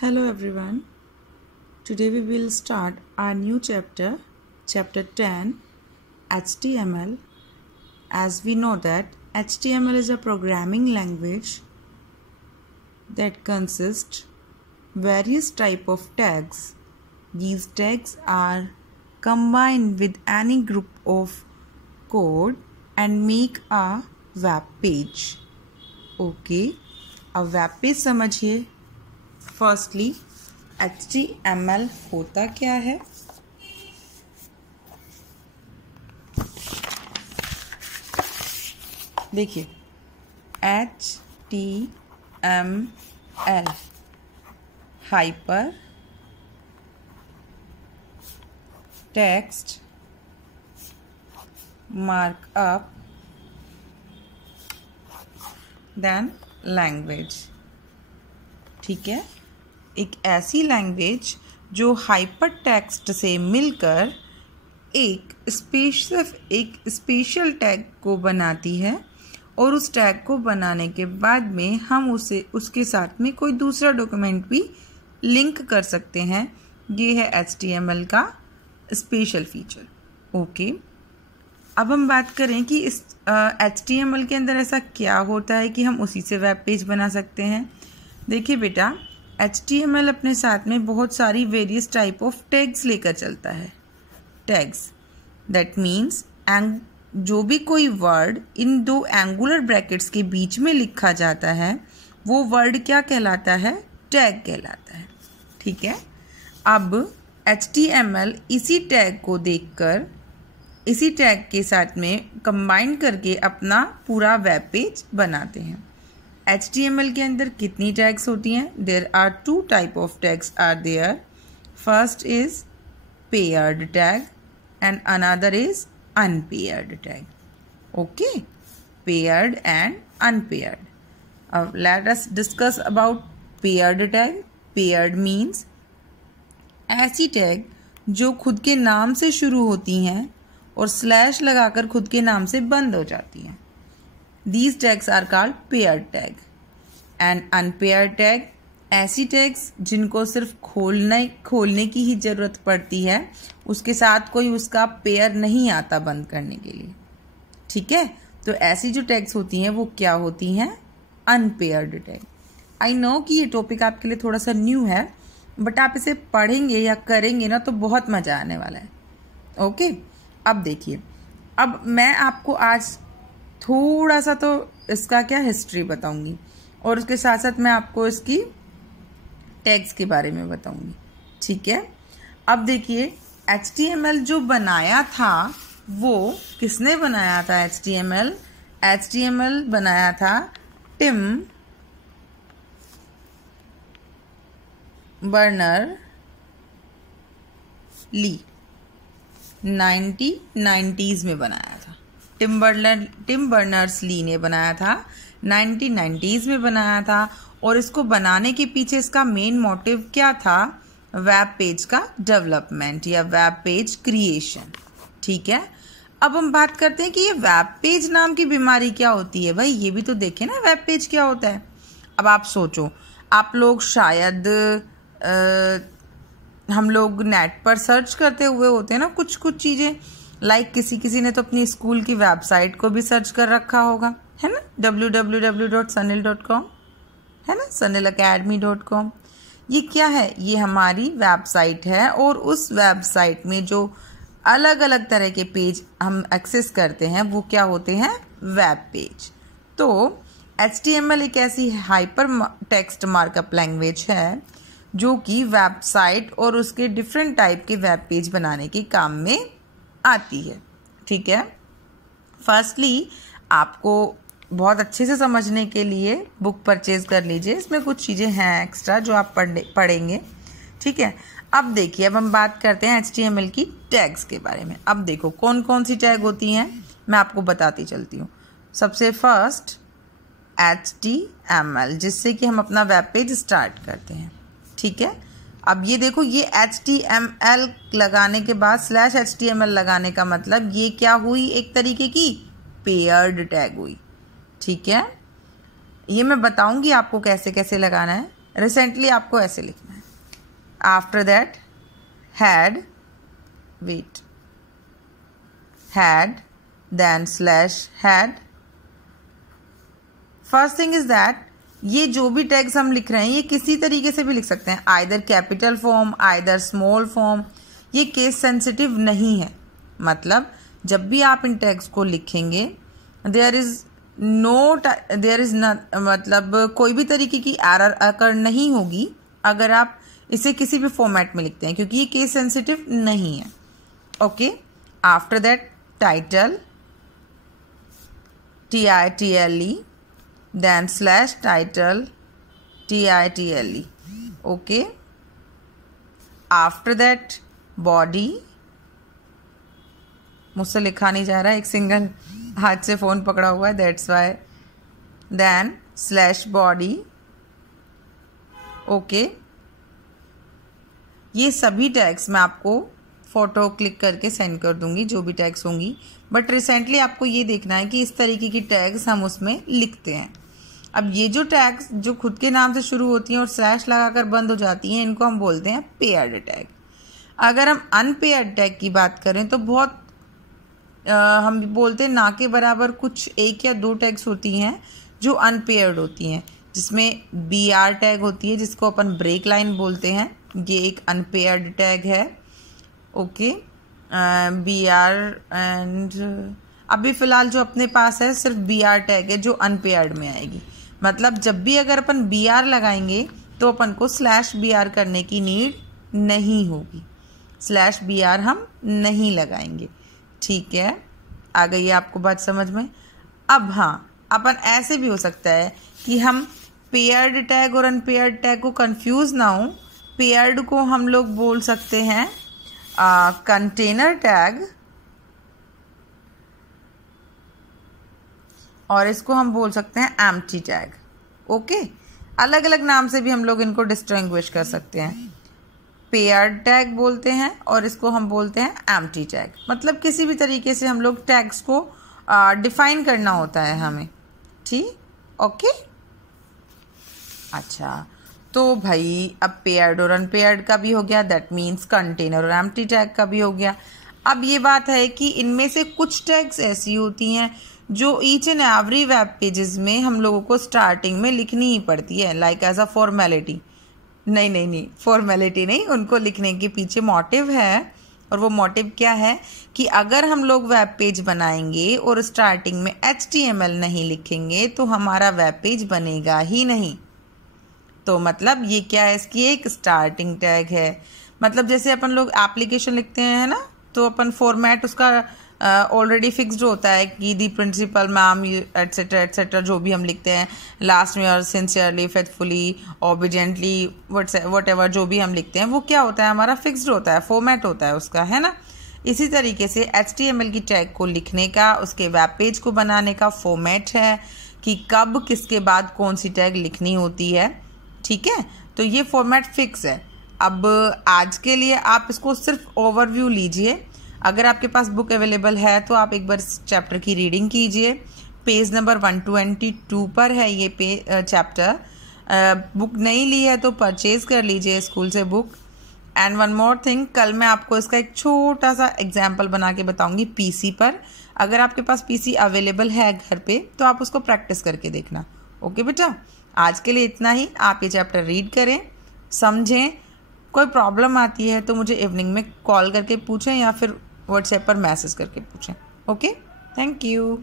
Hello everyone. Today we will start our new chapter, chapter 10, HTML. As we know that HTML is a programming language that consists various type of tags. These tags are combined with any group of code and make a web page. Okay, a web page समझिए. Firstly HTML होता क्या है? देखिए HTML hypertext markup then language. ठीक है, एक ऐसी language जो हाइपर टेक्स्ट से मिलकर एक स्पेशल टैग को बनाती है और उस टैग को बनाने के बाद में हम उसके साथ में कोई दूसरा डॉक्यूमेंट भी लिंक कर सकते हैं. ये है HTML का स्पेशल फीचर. ओके, अब हम बात करें कि इस HTML के अंदर ऐसा क्या होता है कि हम उसी से वेब पेज बना सकते हैं. देखिए बेटा, HTML अपने साथ में बहुत सारी वेरियस टाइप ऑफ टैग्स लेकर चलता है. टैग्स दैट मीन्स जो भी कोई वर्ड इन दो एंगुलर ब्रैकेट्स के बीच में लिखा जाता है वो वर्ड क्या कहलाता है? टैग कहलाता है. ठीक है, अब HTML इसी टैग को देखकर इसी टैग के साथ में कंबाइन करके अपना पूरा वेब पेज बनाते हैं. HTML के अंदर कितनी टैग्स होती हैं? There are two type of tags are there. First is paired tag and another is unpaired tag. Okay, paired and unpaired. अब let us discuss about paired tag. Paired means ऐसी tag जो खुद के नाम से शुरू होती हैं और स्लैश लगाकर खुद के नाम से बंद हो जाती हैं. These tags are called paired tag. And unpaired tag ऐसी टैग्स जिनको सिर्फ खोलने की ही ज़रूरत पड़ती है, उसके साथ कोई उसका पेयर नहीं आता बंद करने के लिए. ठीक है, तो ऐसी जो टैग्स होती हैं वो क्या होती हैं? Unpaired tag. आई नो कि ये टॉपिक आपके लिए थोड़ा सा न्यू है, बट आप इसे पढ़ेंगे या करेंगे ना तो बहुत मज़ा आने वाला है. ओके, अब देखिए, अब मैं आपको आज थोड़ा सा तो इसका क्या हिस्ट्री बताऊंगी और उसके साथ साथ मैं आपको इसकी टैग्स के बारे में बताऊंगी. ठीक है, अब देखिए HTML जो बनाया था वो किसने बनाया था? HTML बनाया था टिम बर्नर्स-ली. 1990s में बनाया था. टिम बर्नर्स-ली ने बनाया था, 1990s में बनाया था. और इसको बनाने के पीछे इसका मेन मोटिव क्या था? वेब पेज का डेवलपमेंट या वेब पेज क्रिएशन. ठीक है, अब हम बात करते हैं कि ये वेब पेज नाम की बीमारी क्या होती है. भाई ये भी तो देखें ना, वेब पेज क्या होता है. अब आप सोचो, आप लोग शायद हम लोग नेट पर सर्च करते हुए होते हैं ना कुछ चीज़ें. लाइक किसी ने तो अपनी स्कूल की वेबसाइट को भी सर्च कर रखा होगा, है ना, www.sunil.com, है ना, sunilacademy.com. ये क्या है? ये हमारी वेबसाइट है और उस वेबसाइट में जो अलग अलग तरह के पेज हम एक्सेस करते हैं वो क्या होते हैं? Web page. तो HTML एक ऐसी हाइपर टेक्स्ट मार्कअप लैंग्वेज है जो कि वेबसाइट और उसके डिफरेंट टाइप के वेब पेज बनाने के काम में आती है. ठीक है, फर्स्टली आपको बहुत अच्छे से समझने के लिए बुक परचेज कर लीजिए. इसमें कुछ चीज़ें हैं एक्स्ट्रा जो आप पढ़ेंगे. ठीक है, अब देखिए, अब हम बात करते हैं HTML की टैग्स के बारे में. अब देखो कौन कौन सी टैग होती हैं मैं आपको बताती चलती हूँ. सबसे फर्स्ट HTML, जिससे कि हम अपना वेब पेज स्टार्ट करते हैं. ठीक है, अब ये देखो, ये HTML लगाने के बाद /HTML लगाने का मतलब ये क्या हुई? एक तरीके की पेयर्ड टैग हुई. ठीक है, ये मैं बताऊंगी आपको कैसे कैसे लगाना है. रिसेंटली आपको ऐसे लिखना है, after that head, wait, head then slash head. First thing is that ये जो भी टैग्स हम लिख रहे हैं ये किसी तरीके से भी लिख सकते हैं, either capital form, either small form, ये केस सेंसिटिव नहीं है। मतलब जब भी आप इन टैग्स को लिखेंगे देयर इज मतलब कोई भी तरीके की एरर अकर नहीं होगी अगर आप इसे किसी भी फॉर्मेट में लिखते हैं, क्योंकि ये केस सेंसिटिव नहीं है। Okay, after that title, TITLE, then slash title, TITLE. Okay, after that body, मुझसे लिखा नहीं जा रहा है, एक सिंगल हाथ से फ़ोन पकड़ा हुआ है, that's why. Then slash body. Okay, ये सभी टैग्स मैं आपको फ़ोटो क्लिक करके सेंड कर दूंगी, जो भी टैग्स होंगी। बट रिसेंटली आपको ये देखना है कि इस तरीके की टैग्स हम उसमें लिखते हैं। अब ये जो टैग्स जो खुद के नाम से शुरू होती हैं और स्लैश लगाकर बंद हो जाती हैं, इनको हम बोलते हैं पेयर्ड टैग। अगर हम अनपेयर्ड टैग की बात करें तो बहुत हम बोलते हैं ना के बराबर कुछ 1 या 2 टैग्स होती हैं जो अनपेयर्ड होती हैं, जिसमें BR टैग होती है जिसको अपन ब्रेक लाइन बोलते हैं, ये एक अनपेयर्ड टैग है। ओके, BR एंड अभी फ़िलहाल जो अपने पास है सिर्फ BR टैग है जो अनपेयर्ड में आएगी। मतलब जब भी अगर अपन BR लगाएंगे तो अपन को स्लैश BR करने की नीड नहीं होगी, स्लैश BR हम नहीं लगाएंगे। ठीक है, आ गई है आपको बात समझ में। अब हाँ, अपन ऐसे भी हो सकता है कि हम पेयर्ड टैग और अनपेयर्ड टैग को कंफ्यूज ना हो। पेयर्ड को हम लोग बोल सकते हैं कंटेनर टैग और इसको हम बोल सकते हैं एम्प्टी टैग। ओके, अलग अलग नाम से भी हम लोग इनको डिस्टिंग्विश कर सकते हैं। पेयर्ड टैग बोलते हैं और इसको हम बोलते हैं एम्प्टी टैग। मतलब किसी भी तरीके से हम लोग टैग्स को डिफाइन करना होता है हमें। ठीक, ओके। अच्छा, तो भाई अब पेयर्ड और अनपेयर्ड का भी हो गया, दैट मीन्स कंटेनर और एम्प्टी टैग का भी हो गया। अब ये बात है कि इनमें से कुछ टैग्स ऐसी होती हैं जो each and every web pages में हम लोगों को स्टार्टिंग में लिखनी ही पड़ती है, लाइक एज अ फॉर्मेलिटी। नहीं, फॉर्मेलिटी नहीं, उनको लिखने के पीछे मोटिव है। और वो मोटिव क्या है कि अगर हम लोग वेब पेज बनाएंगे और स्टार्टिंग में HTML नहीं लिखेंगे तो हमारा वेब पेज बनेगा ही नहीं। तो मतलब ये क्या है, इसकी एक स्टार्टिंग टैग है। मतलब जैसे अपन लोग एप्लीकेशन लिखते हैं ना, तो अपन फॉर्मेट उसका ऑलरेडी फिक्स्ड होता है कि दी प्रिंसिपल मैम एटसेट्रा एटसेट्रा, जो भी हम लिखते हैं लास्ट में, और sincerely, faithfully, obediently, what ever जो भी हम लिखते हैं वो क्या होता है, हमारा फिक्स्ड होता है, फॉर्मेट होता है उसका, है ना। इसी तरीके से HTML की टैग को लिखने का, उसके वेब पेज को बनाने का फॉर्मेट है कि कब किसके बाद कौन सी टैग लिखनी होती है। ठीक है, तो ये फॉर्मेट फिक्स है। अब आज के लिए आप इसको सिर्फ ओवरव्यू लीजिए। अगर आपके पास बुक अवेलेबल है तो आप एक बार इस चैप्टर की रीडिंग कीजिए। पेज नंबर 122 पर है ये चैप्टर। बुक नहीं ली है तो परचेज कर लीजिए स्कूल से book. And one more thing, कल मैं आपको इसका एक छोटा सा एग्जाम्पल बना के बताऊंगी PC पर। अगर आपके पास PC अवेलेबल है घर पे तो आप उसको प्रैक्टिस करके देखना। ओके बेटा, आज के लिए इतना ही। आप ये चैप्टर रीड करें, समझें। कोई प्रॉब्लम आती है तो मुझे इवनिंग में कॉल करके पूछें या फिर व्हाट्सएप पर मैसेज करके पूछें। Okay, thank you.